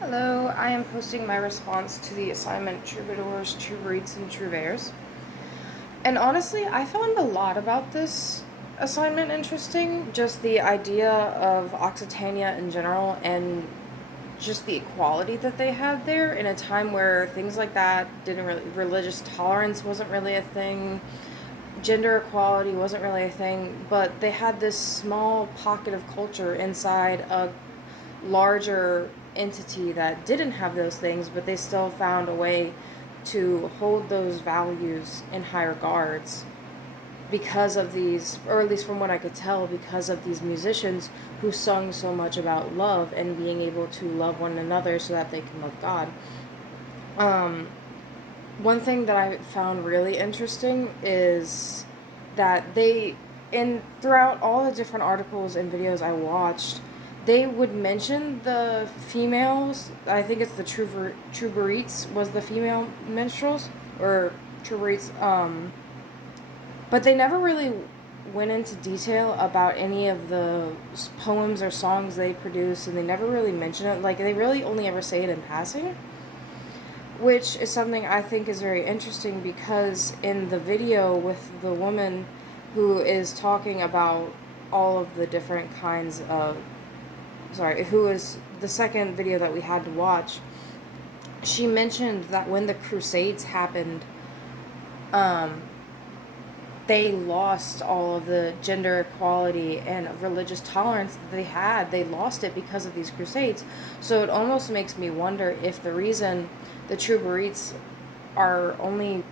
Hello, I am posting my response to the assignment Troubadours, Troubaritz, and Trouveres. And honestly, I found a lot about this assignment interesting. Just the idea of Occitania in general and just the equality that they had there in a time where things like that didn't really, religious tolerance wasn't really a thing, gender equality wasn't really a thing, but they had this small pocket of culture inside a larger entity that didn't have those things, but they still found a way to hold those values in high regards because of these, or at least from what I could tell, because of these musicians who sung so much about love and being able to love one another so that they can love God. Um, One thing that I found really interesting is that in throughout all the different articles and videos I watched, they would mention the females. I think it's the Troubaritz was the female minstrels or Troubaritz. But they never really went into detail about any of the poems or songs they produce, and they never really mention it. Like they really only ever say it in passing, which is something I think is very interesting because in the video with the woman who is talking about all of the different kinds of, who is the second video that we had to watch, she mentioned that when the Crusades happened, um, they lost all of the gender equality and religious tolerance that they had. They lost it because of these crusades. So it almost makes me wonder if the reason the Troubadours are only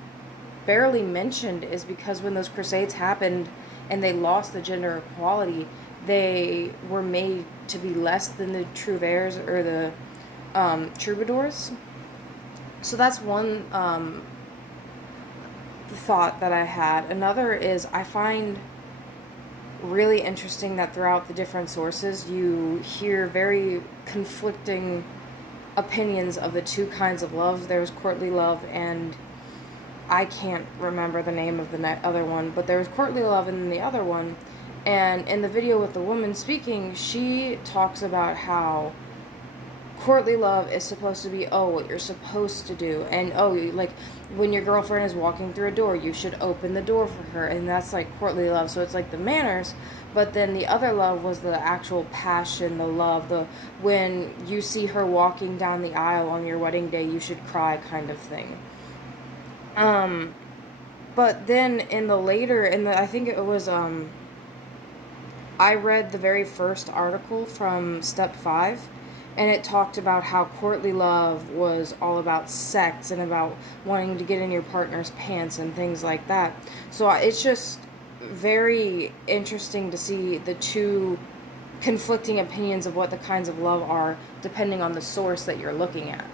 barely mentioned is because when those crusades happened and they lost the gender equality, they were made to be less than the Trouveres or the Troubadours. So that's one thought that I had. Another is I find really interesting that throughout the different sources you hear very conflicting opinions of the two kinds of love. There's courtly love and I can't remember the name of the other one, but there was courtly love and then the other one. And in the video with the woman speaking, she talks about how courtly love is supposed to be, oh, what you're supposed to do, and oh, like when your girlfriend is walking through a door, you should open the door for her, and that's like courtly love. So it's like the manners. But then the other love was the actual passion, the love, the when you see her walking down the aisle on your wedding day, you should cry kind of thing. But then in the later, I think it was I read the very first article from Step 5, and it talked about how courtly love was all about sex and about wanting to get in your partner's pants and things like that. So it's just very interesting to see the two conflicting opinions of what the kinds of love are depending on the source that you're looking at.